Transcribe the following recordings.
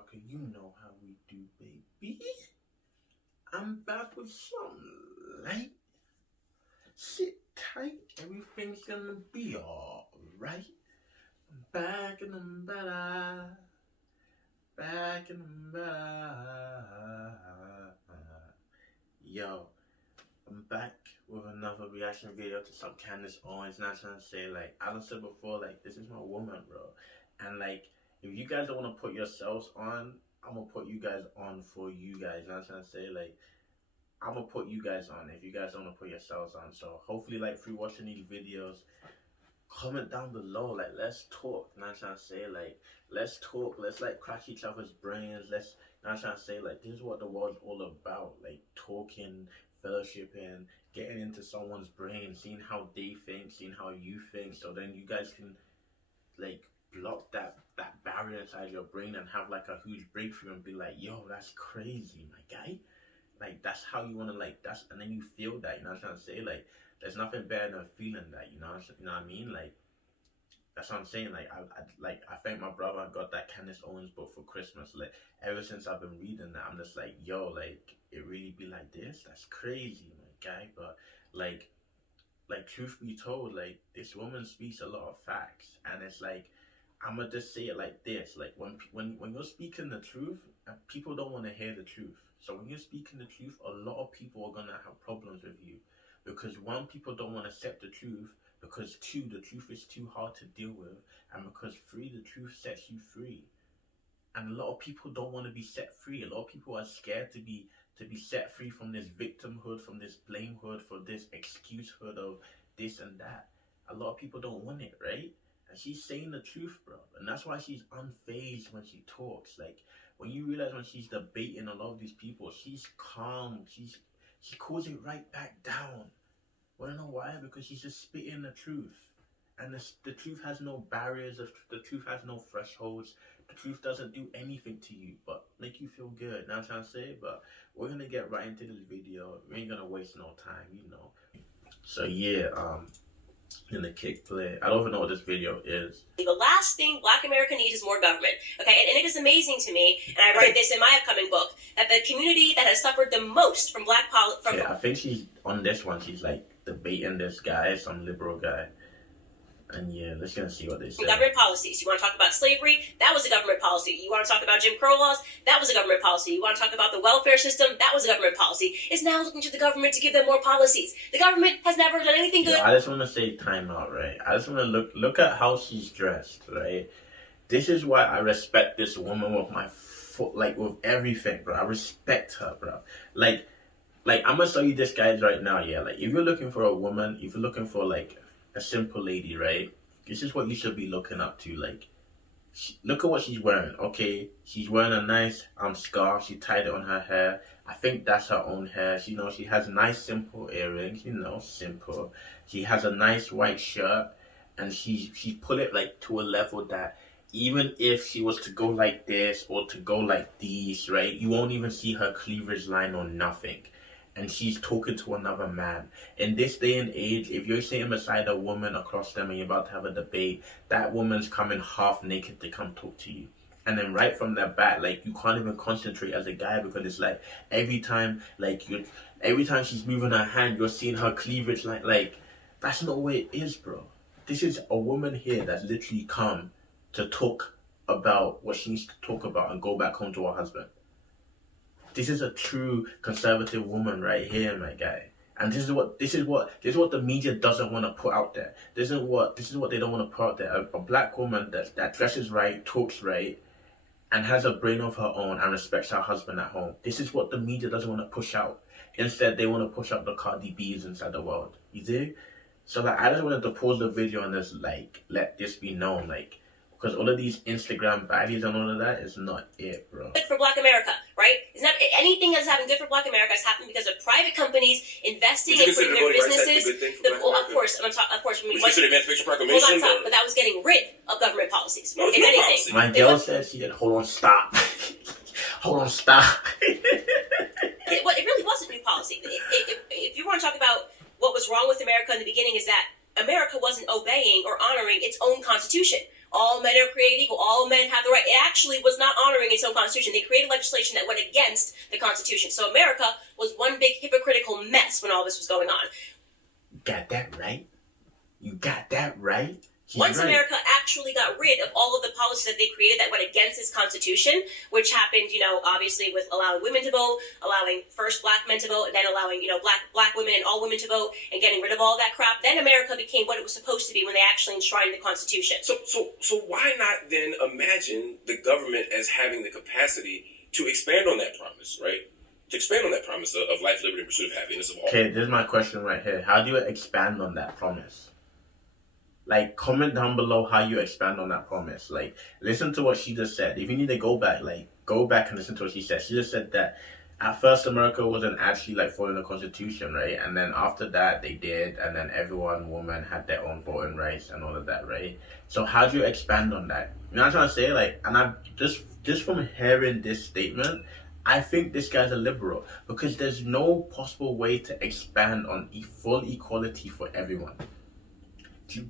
motherfucker, you know how we do, baby. I'm back with some light. Sit tight, everything's gonna be alright. I'm back and I'm better. Back and I'm better. Yo, I'm back with another reaction video to some Candace Owens. Not trying to say, like, I done said before, like, this is my woman, bro. And, like, if you guys don't want to put yourselves on, I'm going to put you guys on for you guys. Not trying to say, like, I'm going to put you guys on if you guys don't want to put yourselves on. So, hopefully, like, through watching these videos, comment down below. Like, let's talk. Not trying to say, like, let's talk. Let's, like, crack each other's brains. Let's, not trying to say, like, this is what the world's all about. Like, talking, fellowshipping, getting into someone's brain, seeing how they think, seeing how you think, so then you guys can, like, block that barrier inside your brain and have, like, a huge breakthrough and be like, yo, that's crazy, my guy. Like, that's how you want to, like, that's, and then you feel that, you know what I'm trying to say? Like, there's nothing better than feeling that, you know what I mean? Like, that's what I'm saying. Like, I thank my brother I got that Candace Owens book for Christmas. Like, ever since I've been reading that, I'm just like, yo, like, it really be like this? That's crazy, my guy. But, like, truth be told, like, this woman speaks a lot of facts. And it's like, I'm going to just say it like this. Like, when you're speaking the truth, people don't want to hear the truth. So when you're speaking the truth, a lot of people are going to have problems with you. Because, one, people don't want to accept the truth. Because, two, the truth is too hard to deal with. And because, three, the truth sets you free. And a lot of people don't want to be set free. A lot of people are scared to be set free from this victimhood, from this blamehood, for this excusehood of this and that. A lot of people don't want it, right? And she's saying the truth, bro. And that's why she's unfazed when she talks. Like, when you realize when she's debating a lot of these people, she's calm. She calls it right back down. Wanna know why? Because she's just spitting the truth. And the truth has no barriers. The truth has no thresholds. The truth doesn't do anything to you but make you feel good. Now I'm trying to say, but we're going to get right into this video. We ain't going to waste no time, you know. So yeah, in the kick play. I don't even know what this video is. The last thing Black America needs is more government. Okay, and it is amazing to me, and I write this in my upcoming book, that the community that has suffered the most from black policy. Yeah, I think she's on this one. She's like debating this guy, some liberal guy. And yeah, let's gonna see what they say. Government policies. You want to talk about slavery? That was a government policy. You want to talk about Jim Crow laws? That was a government policy. You want to talk about the welfare system? That was a government policy. It's now looking to the government to give them more policies. The government has never done anything good. Yeah, I just want to say time out, right? I just want to look at how she's dressed, right? This is why I respect this woman with my foot, like with everything, bro. I respect her, bro. Like I'm gonna show you this, guys, right now. Yeah, like if you're looking for a woman, if you're looking for like a simple lady, right? This is what you should be looking up to. Like, look at what she's wearing. Okay, she's wearing a nice scarf. She tied it on her hair. I think that's her own hair. She has nice simple earrings. Simple. She has a nice white shirt, and she put it like to a level that even if she was to go like this or to go like these, right, you won't even see her cleavage line or nothing. And she's talking to another man. In this day and age, if you're sitting beside a woman across them and you're about to have a debate, that woman's coming half naked to come talk to you. And then right from that bat, like, you can't even concentrate as a guy, because it's like every time she's moving her hand, you're seeing her cleavage. Like that's not what it is, bro. This is a woman here that's literally come to talk about what she needs to talk about and go back home to her husband. This is a true conservative woman right here, my guy. And this is what the media doesn't want to put out there. This is what they don't want to put out there. A black woman that dresses right, talks right, and has a brain of her own and respects her husband at home. This is what the media doesn't want to push out. Instead, they want to push out the Cardi B's inside the world. You see? So like, I just wanted to pause the video and just like let this be known, like, because all of these Instagram baddies and all of that is not it, bro. Good for Black America, right? It's not anything that's happened good for Black America has happened because of private companies investing and putting their businesses. Of course, Would you consider Emancipation Proclamation? But that was getting rid of government policies. No, if anything, my girl said, she said, "Hold on, stop, hold on, stop." It really wasn't new policy. If you want to talk about what was wrong with America in the beginning, is that America wasn't obeying or honoring its own constitution. all men are created equal, all men have the right. It actually was not honoring its own constitution. They created legislation that went against the Constitution. So America was one big hypocritical mess when all this was going on. Got that right? You got that right? Once right. America actually got rid of all of the policies that they created that went against its constitution, which happened, obviously with allowing women to vote, allowing first black men to vote, and then allowing, black women and all women to vote, and getting rid of all that crap, then America became what it was supposed to be when they actually enshrined the Constitution. So why not then imagine the government as having the capacity to expand on that promise, right? To expand on that promise of life, liberty, and pursuit of happiness of all. Okay, this is my question right here. How do you expand on that promise? Like, comment down below how you expand on that promise. Like, listen to what she just said. If you need to go back and listen to what she said. She just said that at first America wasn't actually following the Constitution, right? And then after that they did, and then women had their own voting rights and all of that, right? So how do you expand on that? You know what I'm trying to say? And I'm just from hearing this statement, I think this guy's a liberal, because there's no possible way to expand on full equality for everyone.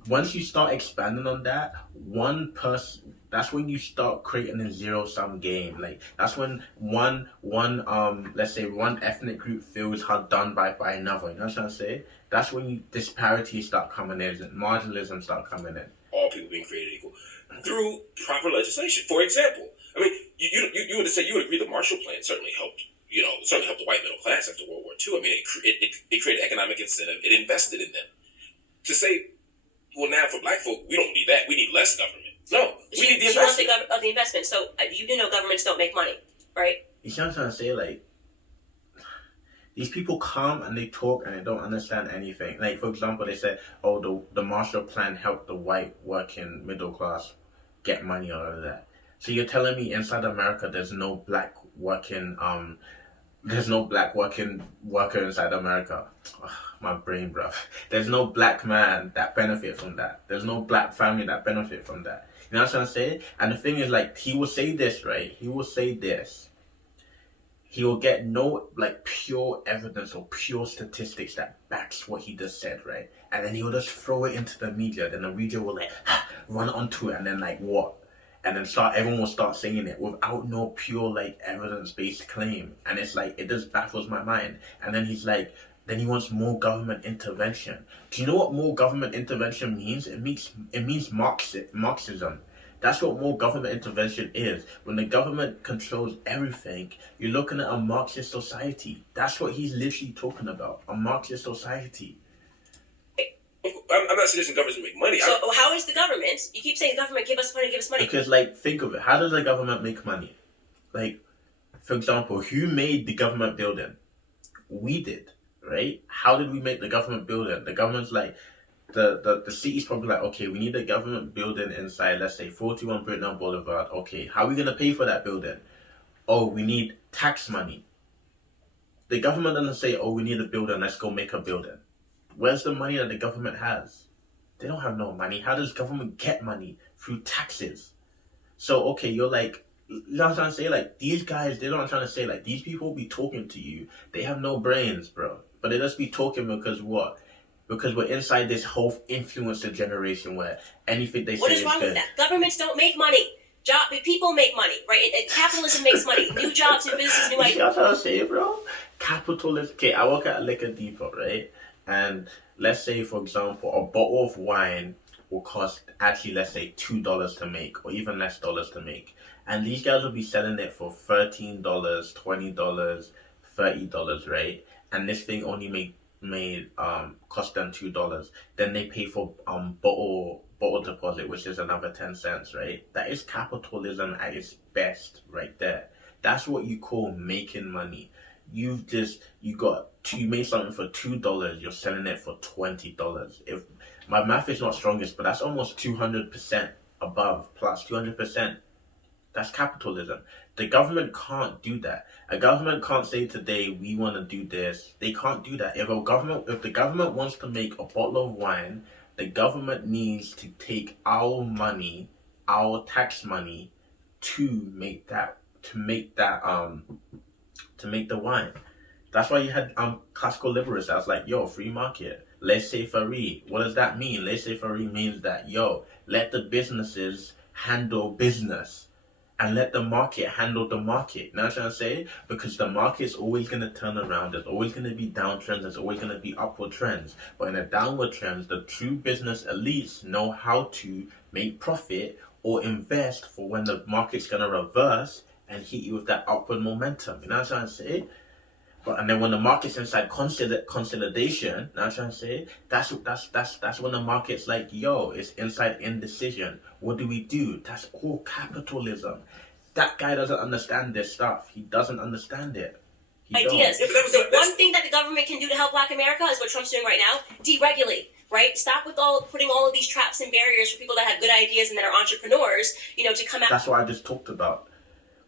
Once you start expanding on that, one person, that's when you start creating a zero-sum game. That's when let's say one ethnic group feels hard done by another. You know what I'm trying to say? That's when disparities start coming in, marginalism start coming in. All people being created equal through proper legislation. For example, I mean, you would say, you would agree the Marshall Plan certainly helped. Certainly helped the white middle class after World War II. I mean, it created economic incentive. It invested in them. To say, well, now for black folk, we don't need that. We need less government. No, we need the investment. You want the investment. So you do know governments don't make money, right? You see what I'm trying to say? These people come and they talk and they don't understand anything. For example, they said, oh, the Marshall Plan helped the white working middle class get money out of that. So you're telling me inside America there's no black working worker inside America? Ugh, my brain, bruv. There's no black man that benefit from that. There's no black family that benefit from that. You know what I'm trying to say? And the thing is, he will say this, right? He will say this. He will get no pure evidence or pure statistics that backs what he just said, right? And then he will just throw it into the media. Then the media will run onto it, and then what? And then everyone will start saying it without no pure evidence-based claim. And it's it just baffles my mind. And then he's then he wants more government intervention. Do you know what more government intervention means? It means Marxism. That's what more government intervention is. When the government controls everything, you're looking at a Marxist society. That's what he's literally talking about. A Marxist society. I'm not suggesting governments make money. So how is the government? You keep saying government, give us money, give us money. Because think of it. How does the government make money? For example, who made the government building? We did, right? How did we make the government building? The government's the city's probably okay, we need a government building inside, let's say 41 Britnell Boulevard. Okay, how are we gonna pay for that building? Oh, we need tax money. The government doesn't say, oh, we need a building, let's go make a building. Where's the money that the government has? They don't have no money. How does government get money? Through taxes. So, okay, you're you know what I'm trying to say? These guys, they know what I'm trying to say. These people be talking to you. They have no brains, bro. But they just be talking because what? Because we're inside this whole influencer generation where anything they say is good. What is wrong with that? Governments don't make money. People make money, right? Capitalism makes money. New jobs, new businesses, new ideas. You know what I'm trying to say, bro? Capitalism. Okay, I work at a liquor depot, right? And let's say, for example, a bottle of wine will cost actually, let's say, $2 to make, or even less dollars to make. And these guys will be selling it for $13, $20, $30, right? And this thing only made cost them $2. Then they pay for bottle deposit, which is another 10 cents, right? That is capitalism at its best right there. That's what you call making money. You made something for $2, you're selling it for $20. If my math is not strongest, but that's almost 200% above, plus 200%. That's capitalism. The government can't do that. A government can't say today, we want to do this. They can't do that. If the government wants to make a bottle of wine, the government needs to take our money, our tax money, to make the wine. That's why you had classical liberals. I was like, yo, free market. laissez-faire. What does that mean? Laissez-faire means that, yo, let the businesses handle business and let the market handle the market. You know what I'm trying to say? Because the market's always going to turn around. There's always going to be downtrends. There's always going to be upward trends. But in the downward trends, the true business elites know how to make profit or invest for when the market's going to reverse and hit you with that upward momentum. You know what I'm trying to say? And then when the market's inside consolidation, now I'm trying to say, that's when the market's like, yo, it's inside indecision. What do we do? That's all capitalism. That guy doesn't understand this stuff. He doesn't understand it. Ideas. Yeah, but The one thing that the government can do to help Black America is what Trump's doing right now: deregulate. Right? Stop with putting all of these traps and barriers for people that have good ideas and that are entrepreneurs, to come out. That's what I just talked about.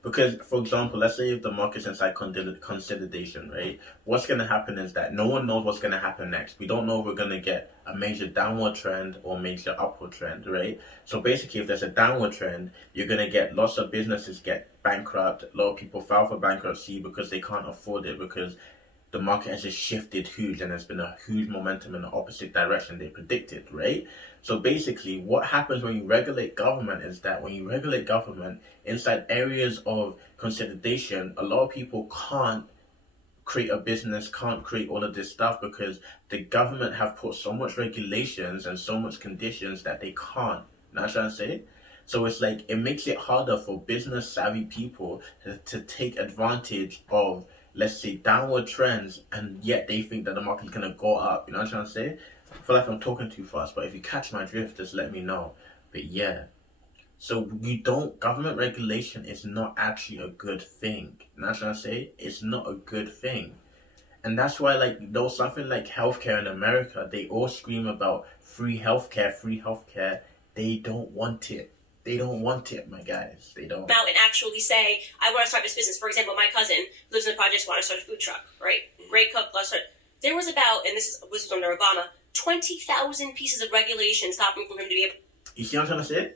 Because, for example, let's say if the market's inside consolidation, right? What's going to happen is that no one knows what's going to happen next. We don't know if we're going to get a major downward trend or major upward trend, right? So basically, if there's a downward trend, you're going to get lots of businesses get bankrupt. A lot of people file for bankruptcy because they can't afford it, because the market has just shifted huge and there's been a huge momentum in the opposite direction they predicted, right? So basically, what happens when you regulate government is that when you regulate government inside areas of consolidation, a lot of people can't create a business, can't create all of this stuff because the government have put so much regulations and so much conditions that they can't. You know what I'm trying to say? So it's like, it makes it harder for business savvy people to take advantage of, let's say, downward trends, and yet they think that the market's going to go up. You know what I'm trying to say? I feel like I'm talking too fast, but if you catch my drift, just let me know. But yeah. So government regulation is not actually a good thing. You know what I'm trying to say? It's not a good thing. And that's why, like, something like healthcare in America, they all scream about free healthcare. They don't want it. They don't want it, my guys. They don't. Out and actually say, I want to start this business. For example, my cousin lives in the projects, want to start a food truck, right? Great cook, let's start. There was about, and this was under Obama, 20,000 pieces of regulation stopping from him to be able. You see what I'm trying to say?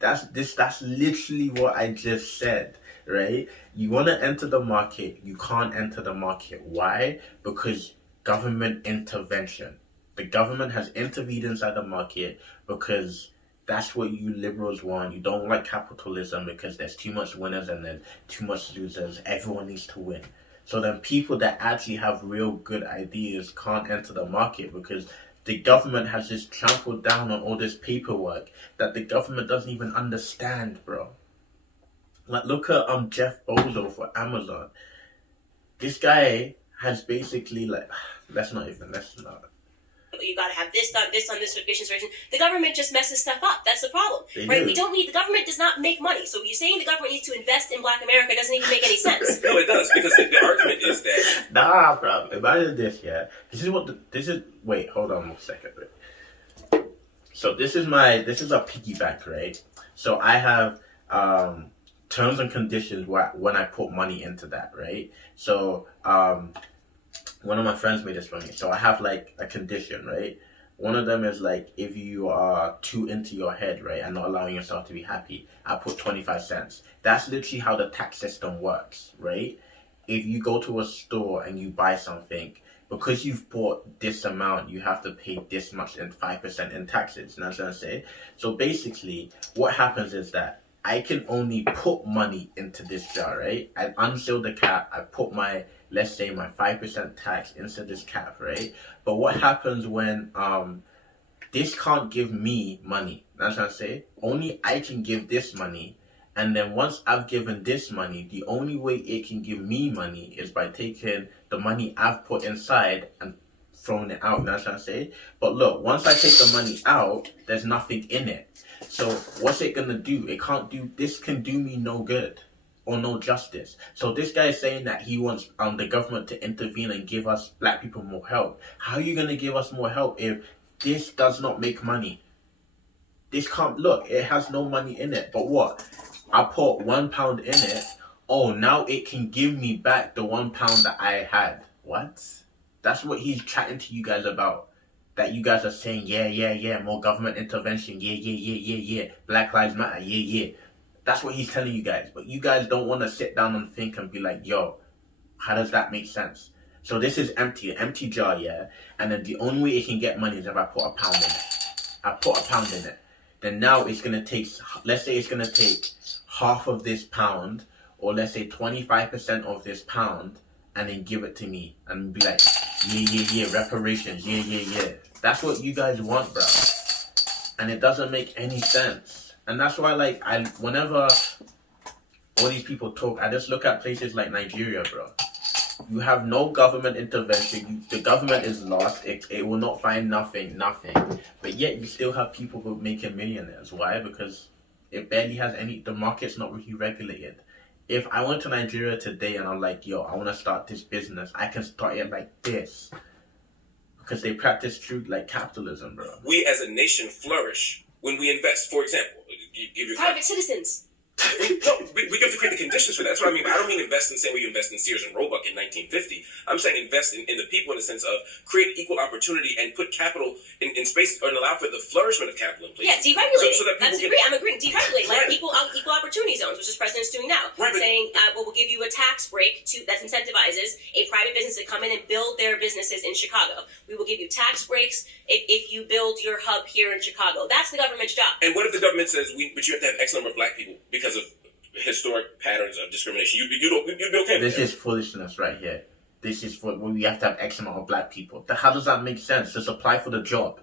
That's literally what I just said, right? You want to enter the market, you can't enter the market. Why? Because government intervention. The government has intervened inside the market because that's what you liberals want. You don't like capitalism because there's too much winners and there's too much losers. Everyone needs to win. So then people that actually have real good ideas can't enter the market because the government has just trampled down on all this paperwork that the government doesn't even understand, bro. Like, look at Jeff Bezos for Amazon. This guy has basically, like, let's not. You got to have this done, this certification. The government just messes stuff up. That's the problem, right? The government does not make money. So you're saying the government needs to invest in Black America doesn't even make any sense. No, it does, because the argument is that. Nah, bro. Imagine this, yeah. Wait, hold on one second. Right? So this is a piggy bank, right? So I have terms and conditions when I put money into that, right? So one of my friends made this for me. So I have like a condition, right? One of them is like, if you are too into your head, right, and not allowing yourself to be happy, I put 25 cents. That's literally how the tax system works, right? If you go to a store and you buy something, because you've bought this amount, you have to pay this much and 5% in taxes. You know what I'm trying to say? So basically, what happens is that I can only put money into this jar, right? I unseal the cap, I put let's say my 5% tax into this cap, right? But what happens when this can't give me money? That's what I'm saying. Only I can give this money, and then once I've given this money, the only way it can give me money is by taking the money I've put inside and throwing it out. That's what I'm saying. But look, once I take the money out, there's nothing in it. So what's it gonna do? This can do me no good or no justice. So this guy is saying that he wants the government to intervene and give us Black people more help. How are you gonna give us more help if this does not make money? This can't, look, it has no money in it. But what? I put £1 in it. Oh, now it can give me back the £1 that I had. What? That's what he's chatting to you guys about. That you guys are saying, yeah, more government intervention, yeah, Black Lives Matter, yeah. That's what he's telling you guys. But you guys don't want to sit down and think and be like, yo, how does that make sense? So this is empty jar, yeah? And then the only way it can get money is if I put a pound in it. I put a pound in it. Then now it's going to take, let's say it's going to take half of this pound, or let's say 25% of this pound, and then give it to me and be like, yeah, reparations, yeah. That's what you guys want, bro. And it doesn't make any sense. And that's why, like, whenever all these people talk, I just look at places like Nigeria, bro. You have no government intervention. The government is lost. It will not find nothing. But yet you still have people who are making millionaires. Why? Because it barely has any. The market's not really regulated. If I went to Nigeria today and I'm like, yo, I want to start this business, I can start it like this. Because they practice true, like, capitalism, bro. We as a nation flourish when we invest. For example, give your Private citizens. No, we have to create the conditions for that. That's what I mean. I don't mean invest in the same way you invest in Sears and Roebuck in 1950. I'm saying invest in the people in the sense of create equal opportunity and put capital in space and allow for the flourishment of capital in places. Yeah, deregulating. So that people I'm agreeing. Deregulating, like Right. equal opportunity zones, which is President's doing now. Right, but- Saying, we'll give you a tax break that incentivizes a private business to come in and build their businesses in Chicago. We will give you tax breaks if you build your hub here in Chicago. That's the government's job. And what if the government says, but you have to have X number of black people because of historic patterns of discrimination? You'd be okay with This that. is foolishness right here. This is for when we have to have X amount of black people. How does that make sense? Just apply for the job.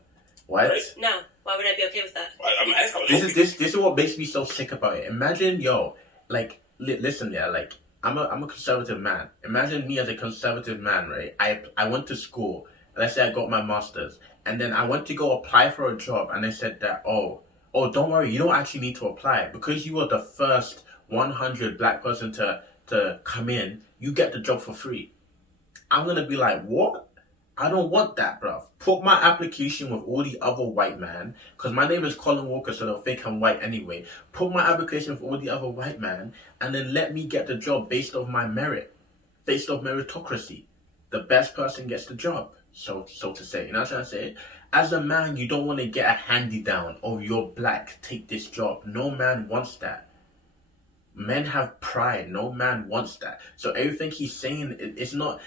What? Right. No, why would I be okay with that? I'm asking. This is what makes me so sick about it. Imagine, yo, like, listen, yeah, like, I'm a conservative man. Imagine me as a conservative man, right? I went to school. Let's say I got my master's, and then I went to go apply for a job, and they said that, oh, don't worry, you don't actually need to apply because you were the first 100 black person to come in. You get the job for free. I'm gonna be like, what? I don't want that, bruv. Put my application with all the other white man, because my name is Colin Walker, so they'll think I'm white anyway. Put my application with all the other white man, and then let me get the job based off my merit, based off meritocracy. The best person gets the job, so to say. You know what I'm trying to say? As a man, you don't want to get a handy-down, oh, you're black, take this job. No man wants that. Men have pride. No man wants that. So everything he's saying, it's not,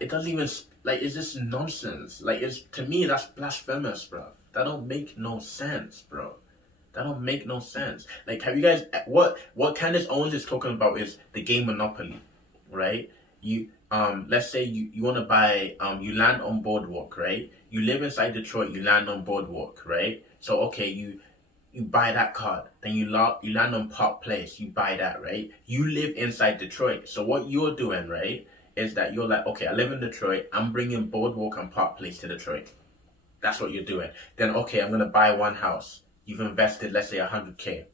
it doesn't even, like, it's just nonsense. Like, to me, that's blasphemous, bro. That don't make no sense, bro. That don't make no sense. Like, have you guys, what Candace Owens is talking about is the game Monopoly, right? Let's say you want to buy, you land on Boardwalk, right? You live inside Detroit, you land on Boardwalk, right? So, okay, you buy that card, then you land on Park Place, you buy that, right? You live inside Detroit. So what you're doing, right, is that you're like, okay, I live in Detroit, I'm bringing Boardwalk and Park Place to Detroit. That's what you're doing. Then, okay, I'm going to buy one house. You've invested, let's say, 100K.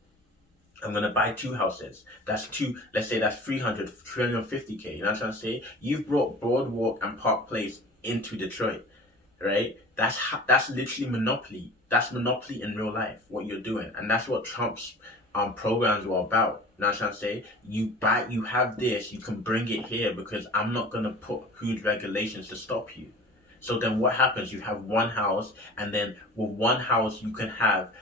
I'm going to buy two houses. Let's say that's 350K. You know what I'm trying to say? You've brought Boardwalk and Park Place into Detroit, right? That's literally monopoly. That's monopoly in real life, what you're doing. And that's what Trump's programs were about. You know what I'm trying to say? You have this, you can bring it here because I'm not going to put huge regulations to stop you. So then what happens? You have one house, and then with one house, you can have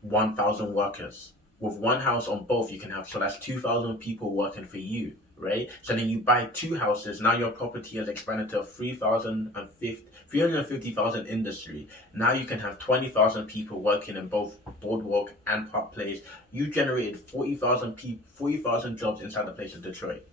1,000 workers. With one house on both, you can have, so that's 2,000 people working for you, right? So then you buy two houses, now your property has expanded to 350,000 industry. Now you can have 20,000 people working in both Boardwalk and Park Place. You generated 40,000 jobs inside the place of Detroit.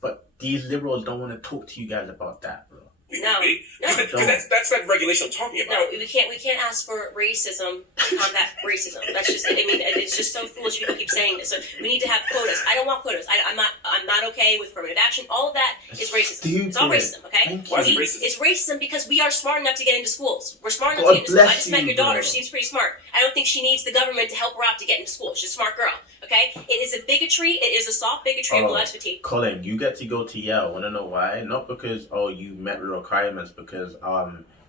But these liberals don't want to talk to you guys about that, bro. No. Because that's that regulation I'm talking about. No, we can't ask for racism to combat racism. That's just, I mean, it's just so foolish people keep saying this. So we need to have quotas. I don't want quotas. I'm not okay with affirmative action. All of that is racism. Stupid. It's all racism, okay? Why is it racist? It's racism because we are smart enough to get into schools. We're smart enough to get into schools. I just met your daughter. She seems pretty smart. I don't think she needs the government to help her out to get into school. She's a smart girl, okay? It is a bigotry. It is a soft bigotry of expertise. Colin, you get to go to Yale. Want to know why? Not because, you met the requirements, because,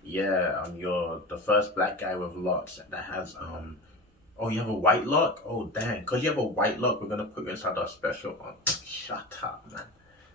you're the first black guy with locks that has, you have a white lock? Oh, dang. Because you have a white lock, we're going to put you inside our special one. Shut up, man.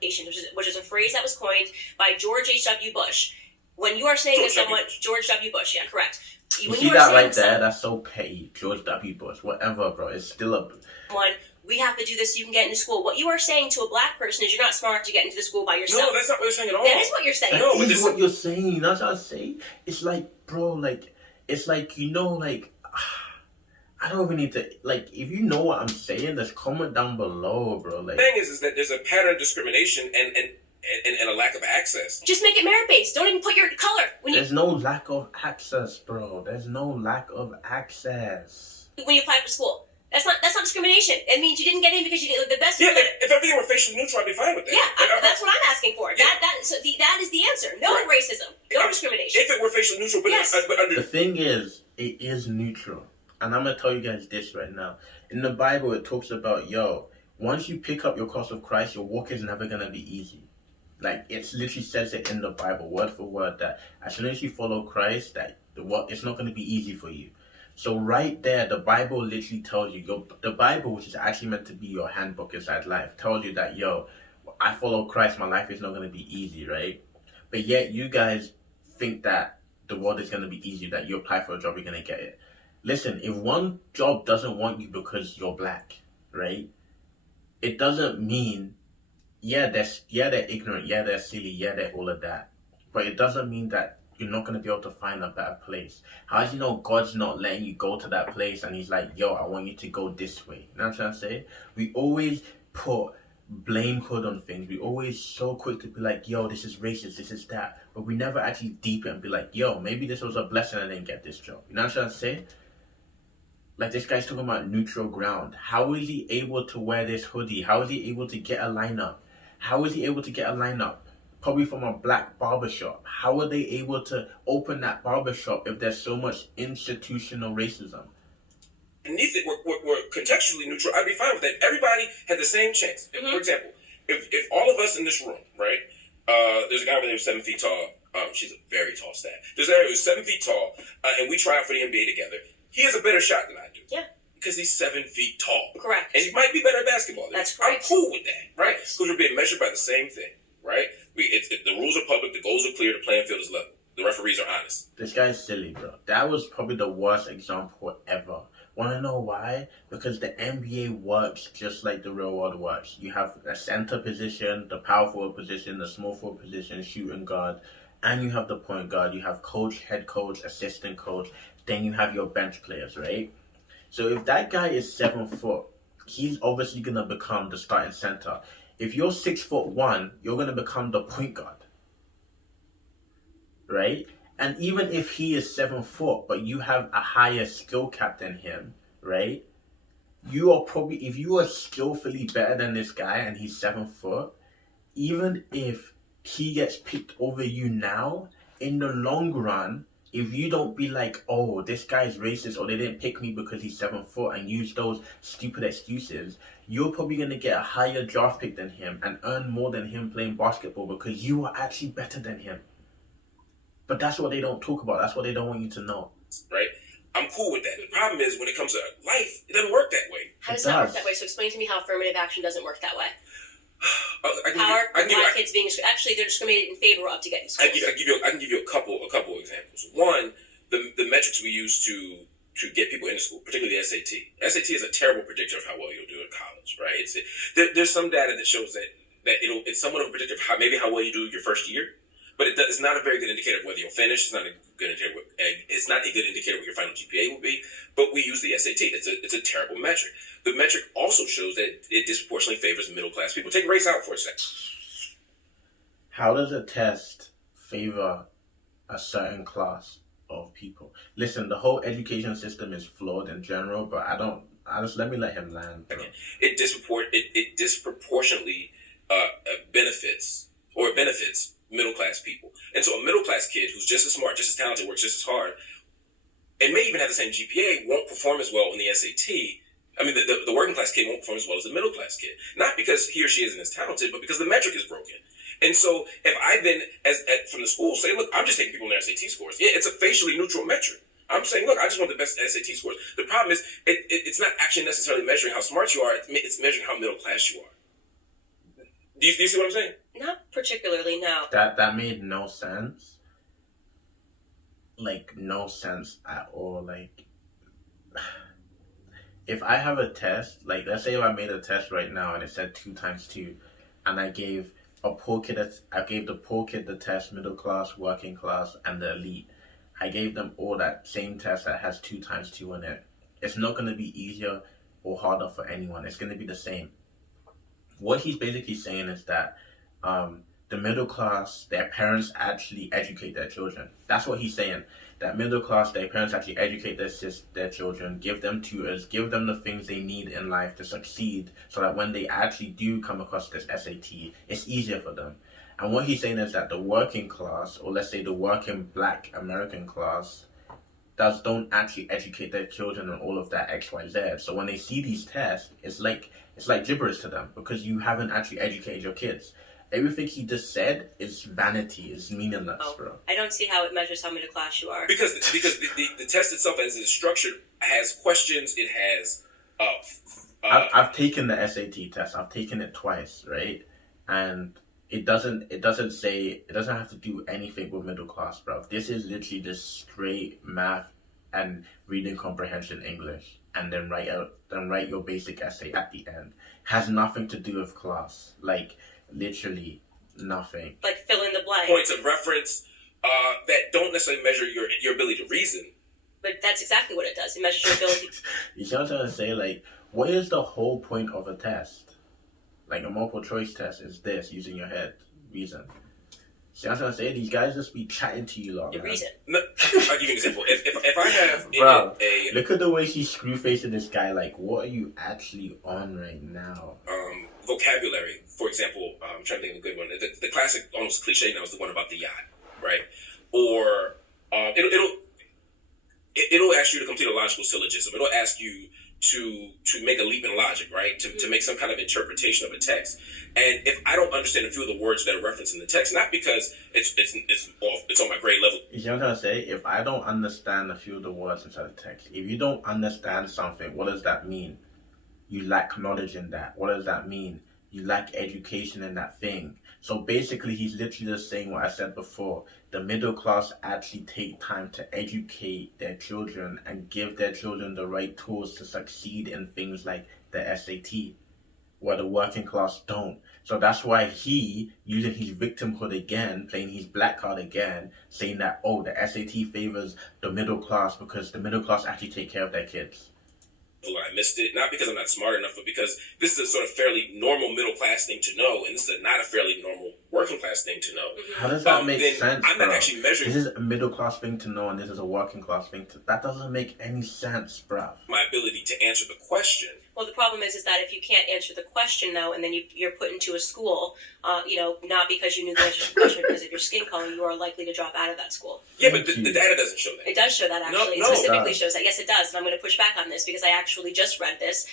Which is a phrase that was coined by George H.W. Bush. When you are saying to someone, George W. Bush, yeah, correct. You see that right there? That's so petty. George W. Bush, whatever, bro. It's still a... Someone we have to do this so you can get into school. What you are saying to a black person is you're not smart to get into the school by yourself. No, that's not what you're saying at all. That is what you're saying. That but is what you're saying. That's what I'm saying. It's like, bro, like, it's like, you know, like, I don't even need to, like, if you know what I'm saying, just comment down below, bro. Like, the thing is that there's a pattern of discrimination and a lack of access. Just make it merit-based. Don't even put your color. There's no lack of access, bro. There's no lack of access. When you apply for school. That's not discrimination. It means you didn't get in because you did the best. Yeah, if everything were facially neutral, I'd be fine with that. Yeah, that's what I'm asking for. Yeah. That is the answer. No racism. No discrimination. If it were facially neutral, but, Yes. But under The thing is, it is neutral. And I'm going to tell you guys this right now. In the Bible, it talks about, once you pick up your cross of Christ, your walk is never going to be easy. Like, it literally says it in the Bible, word for word, that as soon as you follow Christ, that it's not going to be easy for you. So right there, the Bible literally tells you, the Bible, which is actually meant to be your handbook inside life, tells you that, I follow Christ, my life is not going to be easy, right? But yet you guys think that the world is going to be easy, that you apply for a job, you're going to get it. Listen, if one job doesn't want you because you're black, right? It doesn't mean, they're ignorant, they're silly, they're all of that. But it doesn't mean that you're not going to be able to find a better place. How do you know God's not letting you go to that place and he's like, I want you to go this way? You know what I'm trying to say? We always put blame hood on things. We always so quick to be like, this is racist, this is that. But we never actually deep it and be like, maybe this was a blessing I didn't get this job. You know what I'm trying to say? Like, this guy's talking about neutral ground. How is he able to wear this hoodie? How is he able to get a lineup? How is he able to get a lineup? Probably from a black barbershop. How are they able to open that barbershop if there's so much institutional racism? Beneath it, we're contextually neutral. I'd be fine with that. Everybody had the same chance. For example, if all of us in this room, right, there's a guy over there who's 7 feet tall. She's a very tall stat. There's a guy who's 7 feet tall, and we try out for the NBA together. He has a better shot than I do. Yeah. Because he's 7 feet tall. Correct. And he might be better at basketball than That's me. I'm correct. cool with that, right? Because we're being measured by the same thing, right? The rules are public, the goals are clear, the playing field is level. The referees are honest. This guy's silly, bro. That was probably the worst example ever. Want to know why? Because the NBA works just like the real world works. You have a center position, the power forward position, the small forward position, shooting guard, and you have the point guard. You have coach, head coach, assistant coach. Then you have your bench players, right? So if that guy is 7 foot, he's obviously going to become the starting center. If you're 6'1", you're going to become the point guard. Right? And even if he is 7 foot, but you have a higher skill cap than him, right? You are probably, if you are skillfully better than this guy and he's 7 foot, even if he gets picked over you now, in the long run, if you don't be like, this guy's racist, or they didn't pick me because he's 7 foot, and use those stupid excuses, you're probably going to get a higher draft pick than him and earn more than him playing basketball because you are actually better than him. But that's what they don't talk about. That's what they don't want you to know. Right? I'm cool with that. The problem is when it comes to life, it doesn't work that way. How does that work that way? So explain to me how affirmative action doesn't work that way. I Black kids being actually they're discriminated in favor of to get in schools. I can give you a couple examples. One, the metrics we use to get people into school, particularly the SAT. SAT is a terrible predictor of how well you'll do in college, right? There's some data that shows that it's somewhat of a predictor of how well you do your first year, but it's not a very good indicator of whether you'll finish. It's not a good indicator. It's not a good indicator what your final GPA will be. But we use the SAT. It's a terrible metric. The metric also shows that it disproportionately favors middle class people. Take race out for a second. How does a test favor a certain class of people? Listen, the whole education system is flawed in general, but let me let him land. Bro. It disproportionately benefits middle class people. And so a middle class kid who's just as smart, just as talented, works just as hard, and may even have the same GPA, won't perform as well on the SAT. I mean, the working class kid won't perform as well as the middle class kid. Not because he or she isn't as talented, but because the metric is broken. And so if I then, from the school, say, look, I'm just taking people on their SAT scores. Yeah, it's a facially neutral metric. I'm saying, look, I just want the best SAT scores. The problem is, it's not actually necessarily measuring how smart you are. It's measuring how middle class you are. Do you see what I'm saying? Not particularly, no. That made no sense. Like, no sense at all. Like, if I have a test, like let's say if I made a test right now and it said 2 times 2, and I gave the poor kid the test, middle class, working class, and the elite. I gave them all that same test that has 2 times 2 in it. It's not gonna be easier or harder for anyone. It's gonna be the same. What he's basically saying is that the middle class, their parents actually educate their children. That's what he's saying. That middle class, their parents actually educate their children, give them tutors, give them the things they need in life to succeed, so that when they actually do come across this SAT, it's easier for them. And what he's saying is that the working class, or let's say the working black American class, don't actually educate their children on all of that XYZ. So when they see these tests, it's like gibberish to them because you haven't actually educated your kids. Everything he just said is vanity, is meaningless, bro. I don't see how it measures how middle class you are. Because the test itself, as it's structured, has questions. It has. I've taken the SAT test. I've taken it twice, right? And it doesn't have to do anything with middle class, bro. This is literally just straight math and reading comprehension English, and then write your basic essay at the end. Has nothing to do with class, like literally nothing. Like fill in the blank. Points of reference that don't necessarily measure your ability to reason. But that's exactly what it does. It measures your ability. You see what I'm trying to say? Like, what is the whole point of a test? Like a multiple choice test is this, using your head, reason. See what I'm trying to say? These guys just be chatting to you lot. Your reason. No, I'll give you an example. If I have Bro, look at the way she's screw facing this guy. Like, what are you actually on right now? Vocabulary, for example, I'm trying to think of a good one. The classic, almost cliche now, is the one about the yacht, right? Or it'll ask you to complete a logical syllogism. It'll ask you to make a leap in logic, right? To make some kind of interpretation of a text. And if I don't understand a few of the words that are referenced in the text, not because it's on my grade level. You see what I'm trying to say? If I don't understand a few of the words inside the text, if you don't understand something, what does that mean? You lack knowledge in that. What does that mean? You lack education in that thing. So basically, he's literally just saying what I said before. The middle class actually take time to educate their children and give their children the right tools to succeed in things like the SAT, where the working class don't. So that's why he, using his victimhood again, playing his black card again, saying that, oh, the SAT favors the middle class because the middle class actually take care of their kids. I missed it, not because I'm not smart enough, but because this is a sort of fairly normal middle class thing to know, and this is not a fairly normal working class thing to know. How does that make sense? I'm not actually measuring. This is a middle class thing to know, and this is a working class thing to. That doesn't make any sense, bruv. My ability to answer the question. Well, the problem is that if you can't answer the question, though, and then you're put into a school, not because you knew the answer to the question, because of your skin color, you are likely to drop out of that school. Yeah, but the data doesn't show that. It does show that, actually. No, it specifically shows that. Yes, it does, and I'm going to push back on this because I actually just read this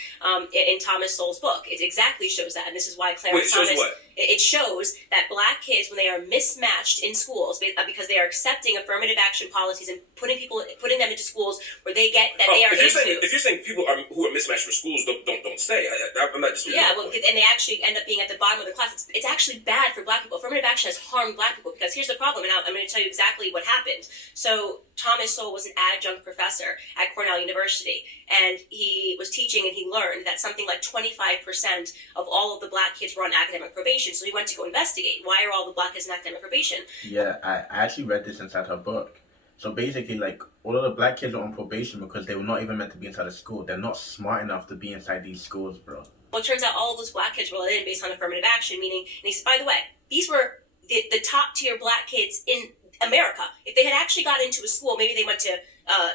in Thomas Sowell's book. It exactly shows that, and this is why Clarence Thomas... Shows what? It shows that black kids, when they are mismatched in schools, because they are accepting affirmative action policies and putting them into schools where they get that they are if you're saying people who are mismatched for schools don't stay, I'm not disputing. Yeah, well, and they actually end up being at the bottom of the class. It's actually bad for black people. Affirmative action has harmed black people because here's the problem, and I'm going to tell you exactly what happened. So Thomas Sowell was an adjunct professor at Cornell University, and he was teaching, and he learned that something like 25% of all of the black kids were on academic probation. So he went to go investigate. Why are all the black kids on academic probation? Yeah, I actually read this inside her book. So basically, like, all of the black kids are on probation because they were not even meant to be inside a school. They're not smart enough to be inside these schools, bro. Well, it turns out all of those black kids were let in based on affirmative action, meaning, by the way, these were the top tier black kids in America. If they had actually got into a school, maybe they went to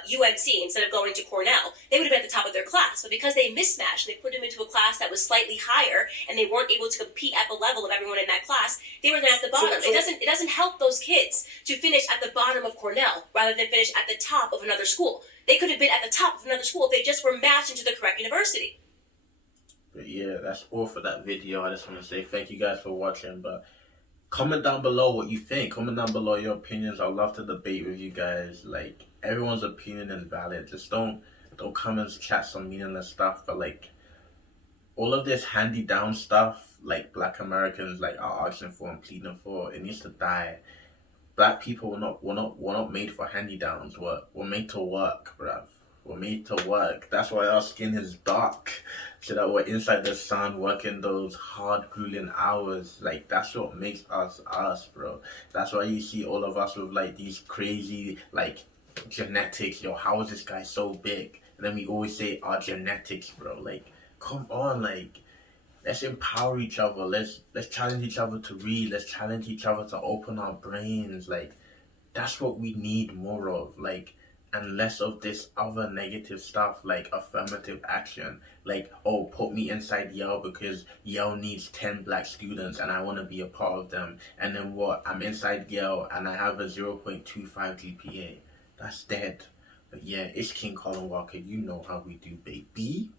UNC instead of going to Cornell, they would have been at the top of their class. But because they mismatched, they put them into a class that was slightly higher, and they weren't able to compete at the level of everyone in that class, they were then at the bottom. It doesn't help those kids to finish at the bottom of Cornell rather than finish at the top of another school. They could have been at the top of another school if they just were matched into the correct university. But yeah, that's all for that video. I just want to say thank you guys for watching, but comment down below what you think. Comment down below your opinions. I'd love to debate with you guys. Like, everyone's opinion is valid. Just don't come and chat some meaningless stuff. But like, all of this handy down stuff, like black Americans like are asking for and pleading for, it needs to die. Black people were not made for handy downs. We're made to work, bruv. We're made to work. That's why our skin is dark. So that we're inside the sun working those hard, grueling hours. Like, that's what makes us us, bro. That's why you see all of us with, like, these crazy, like, genetics. Yo, how is this guy so big? And then we always say our genetics, bro. Like, come on, like, let's empower each other. Let's challenge each other to read. Let's challenge each other to open our brains. Like, that's what we need more of. Like, and less of this other negative stuff like affirmative action. Like, oh, put me inside Yale because Yale needs 10 black students and I want to be a part of them. And then what? I'm inside Yale and I have a 0.25 GPA. That's dead. But yeah, it's King Colin Walker. You know how we do, baby.